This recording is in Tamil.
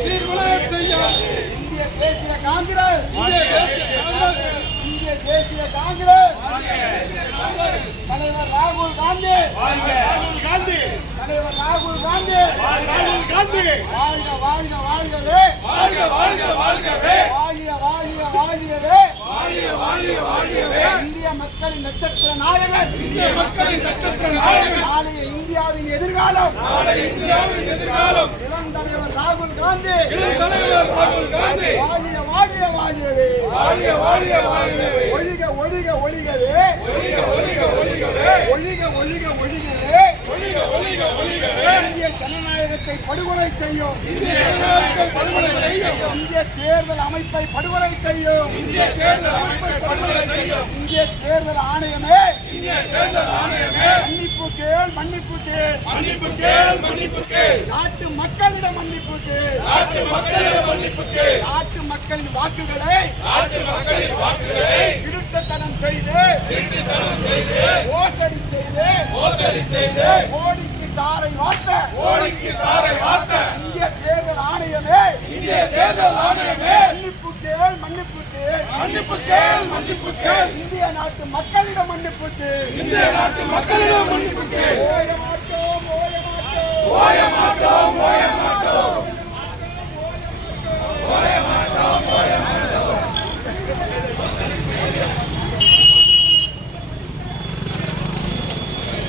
சீர்குலையச் செய்யாது. இந்திய தேசிய காங்கிரஸ் தலைவர் ராகுல் காந்தி தலைவர் ராகுல் காந்தி வாழ்க வாழ்க வாழ்கவே வாழியவே இந்திய மக்களின் நட்சத்திர நாயகர் நாளைய இந்தியாவின் எதிர்காலம் இளம் தலைவர் ராகுல் காந்தி வாழியவே ஒழிகவே இந்திய ஜனநாயகத்தை படுகொலை செய்யும் இந்திய தேர்தல் அமைப்பை படுகொலை செய்யும் இந்திய தேர்தல் ஆணையமே மன்னிப்பு கேள் நாட்டு மக்களிடம் மன்னிப்பு கேள் நாட்டு மக்களின் வாக்குகளை திருட்டுத்தனம் செய்து மோசடி செய்து மோடிக்கு தாரை வார்த்த இந்திய தேர்தல் ஆணையமே மன்னிப்பு கேள் இந்திய நாட்டு மக்களிடம் மன்னிப்பு கேள் ஓய மாட்டோம்